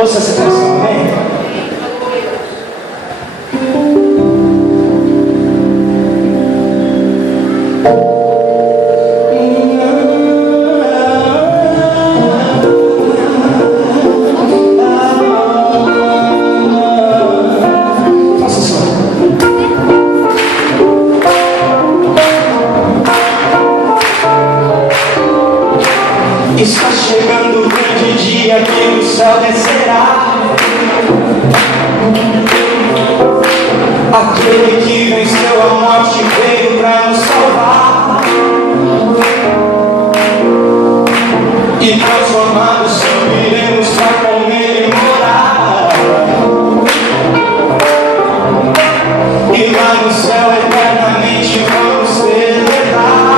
Ouça essa canção, amém? Faça só. Está chegando o grande dia que o céu descerá. Aquele que venceu a morte veio para nos salvar e transformados subiremos para com ele morar. E lá no céu eternamente vamos celebrar.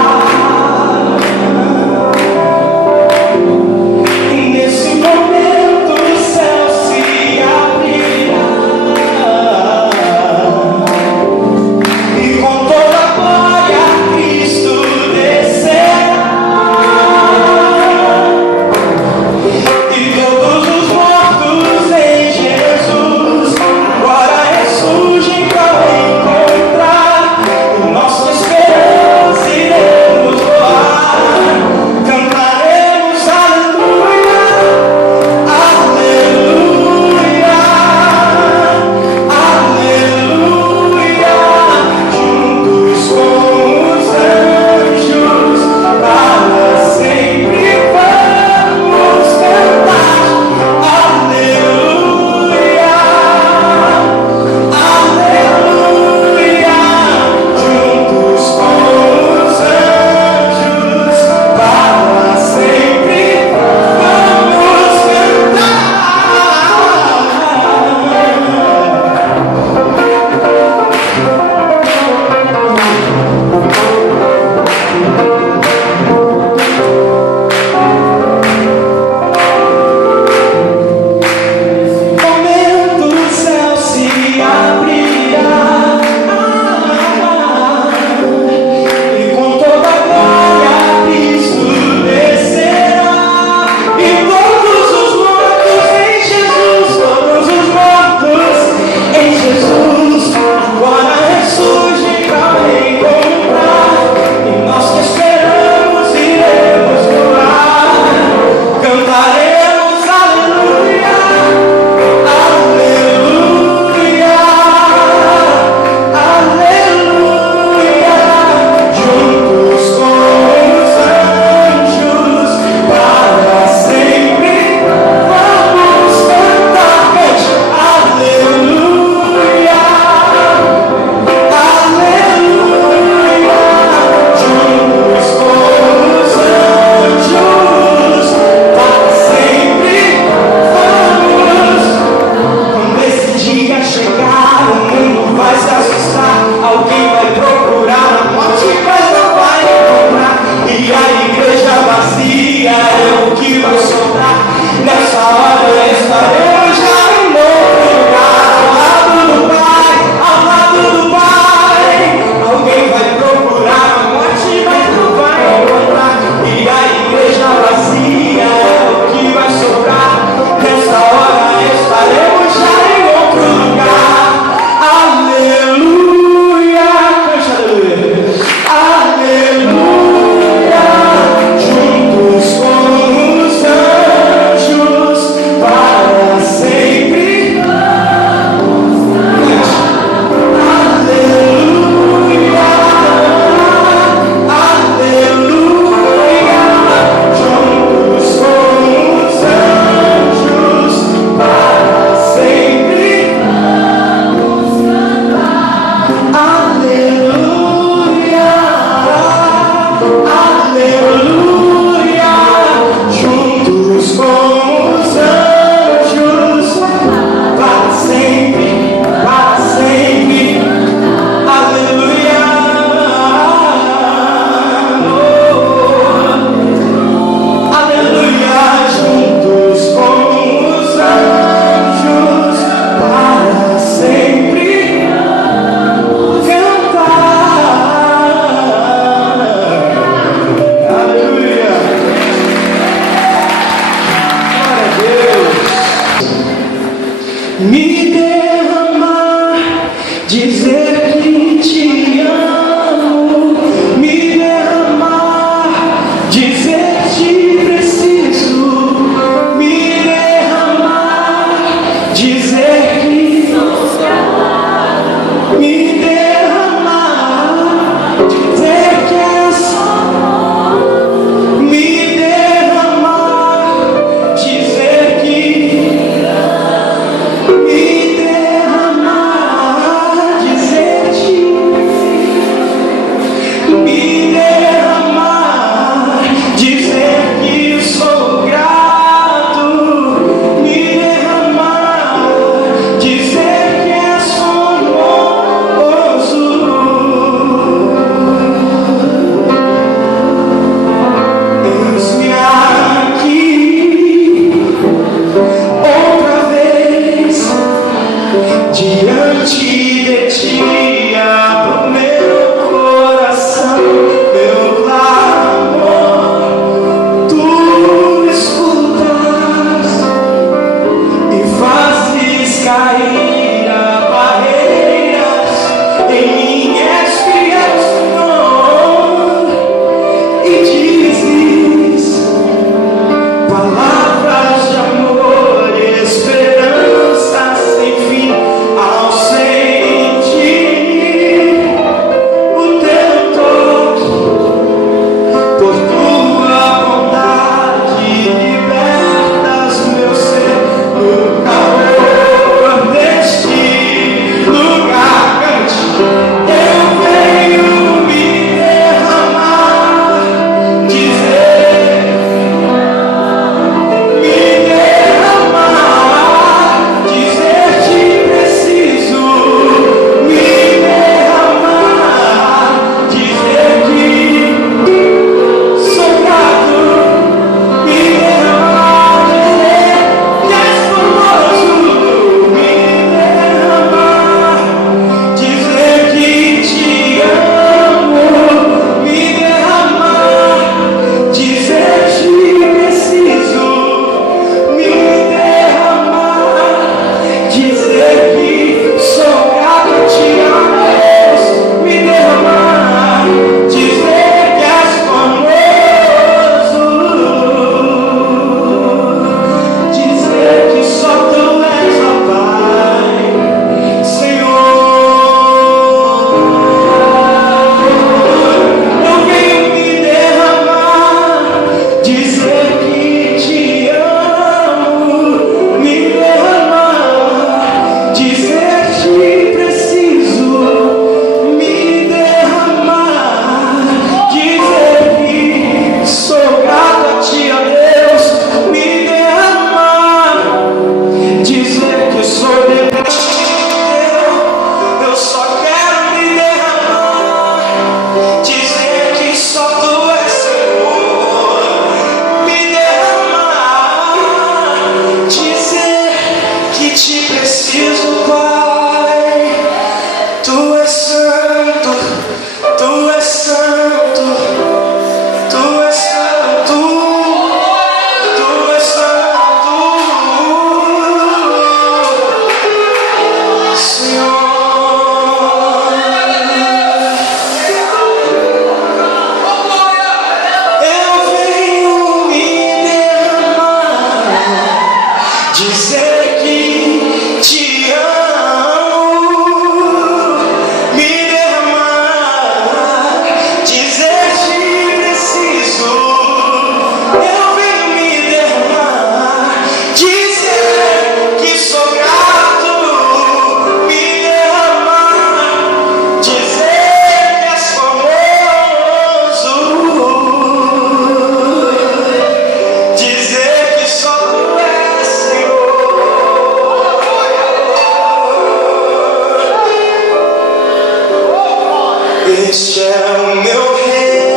Este é o meu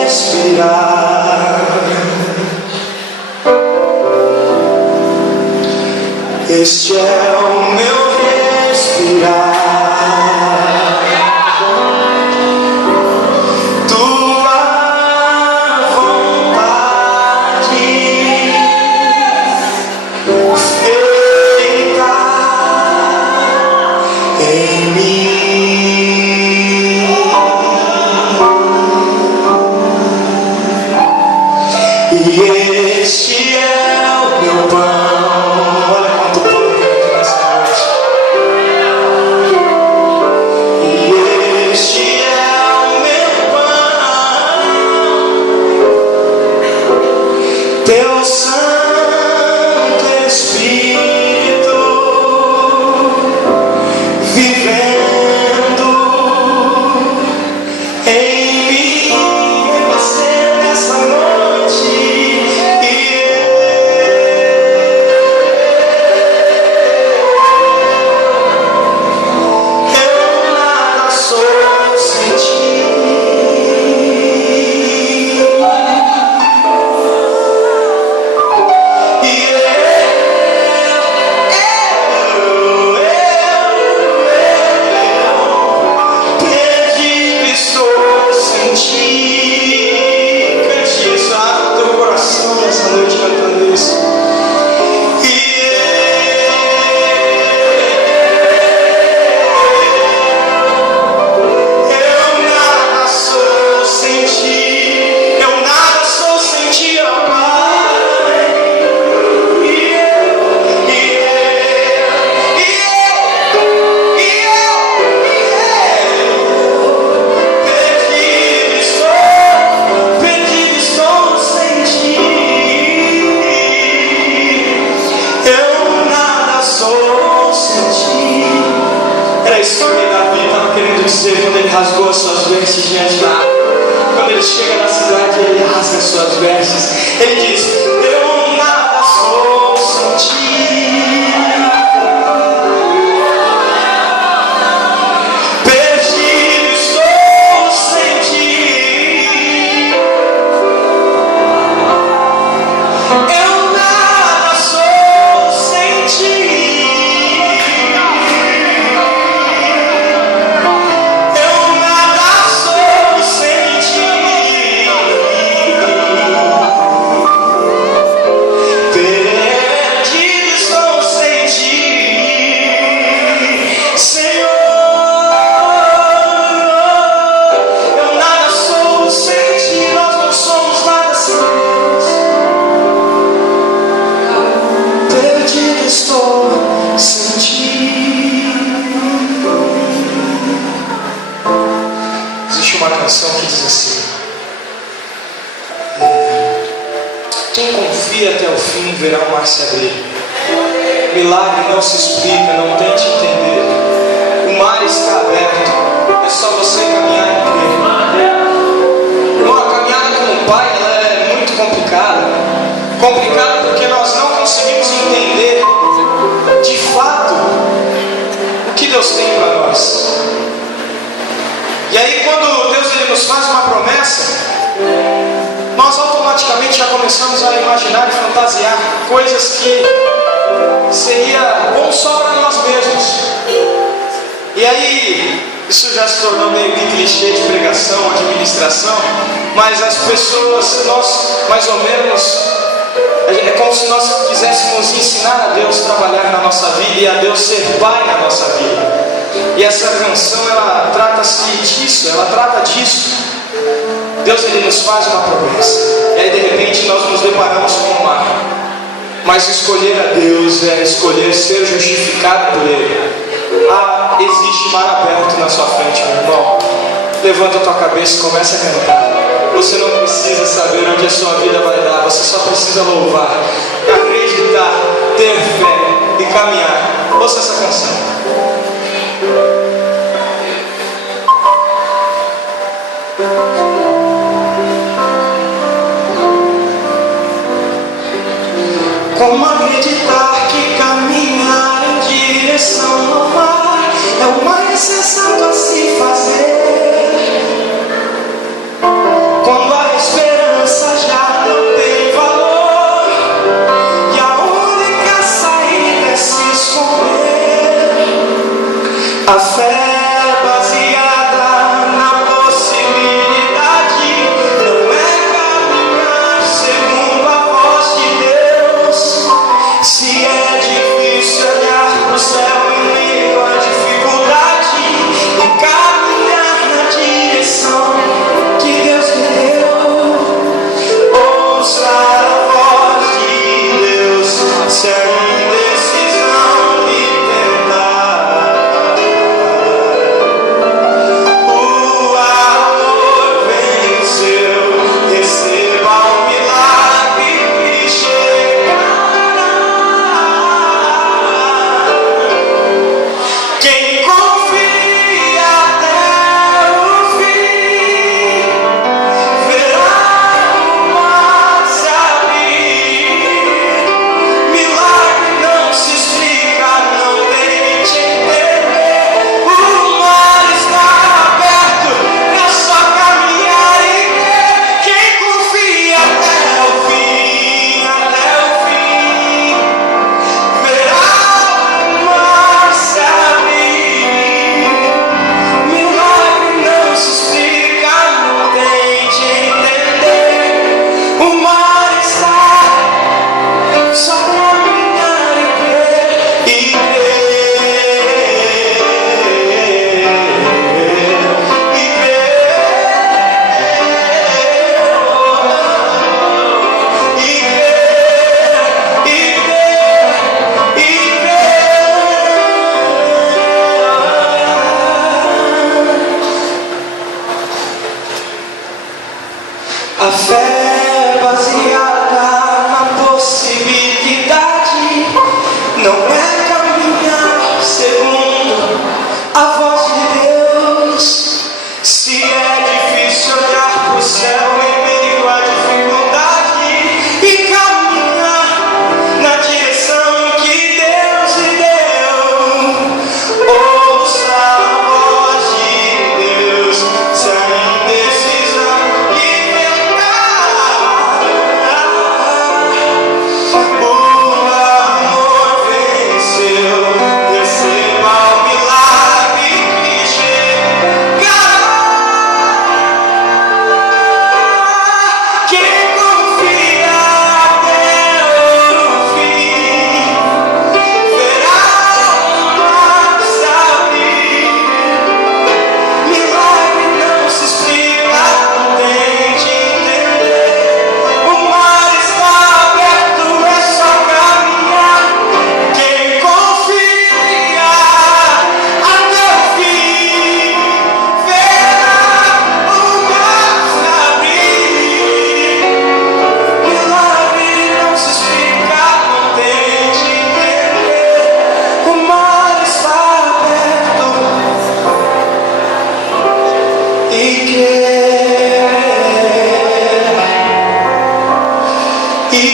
respirar. Este é o meu respirar. Tua vontade feita em mim. E este é o meu pão. Olha quanto pão tem nessa noite. E este é o meu pão. Teu Santo Espírito vivendo em mim. É você nessa noite. Quando ele rasgou as suas vestes diante da água, quando ele chega na cidade, ele rasga as suas vestes. Ele diz: eu nada sou sem ti, perdido estou sem ti. Eu nada sou sem ti. Estou sem ti. Existe uma canção que diz assim: quem confia até o fim verá o mar se abrir. Milagre não se explica, não tente entender. O mar está aberto, é só você caminhar e crer. Irmão, a caminhada com o Pai ela é muito complicada. Complicada porque nós não conseguimos entender de fato o que Deus tem para nós. E aí quando Deus ele nos faz uma promessa, nós automaticamente já começamos a imaginar e fantasiar coisas que seria bom só para nós mesmos. E aí isso já se tornou meio que clichê de pregação, administração, mas as pessoas, nós mais ou menos, é como se nós quiséssemos ensinar a Deus a trabalhar na nossa vida e a Deus ser Pai na nossa vida. E essa canção, ela trata-se disso, ela trata disso. Deus ele nos faz uma promessa, e aí de repente nós nos deparamos com o mar. Mas escolher a Deus é escolher ser justificado por Ele. Ah, existe mar aberto na sua frente, meu irmão. Levanta a tua cabeça e começa a cantar. Você não precisa saber onde a sua vida vai dar, você só precisa louvar, acreditar, ter fé e caminhar. Ouça essa canção. Como acreditar que caminhar em direção ao mar é o mais sensato a se fazer?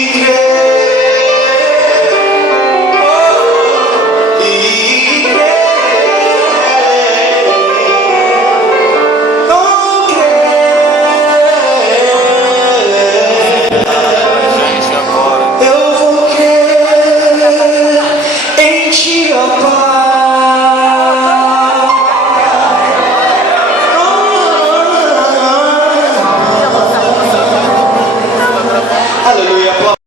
de crer.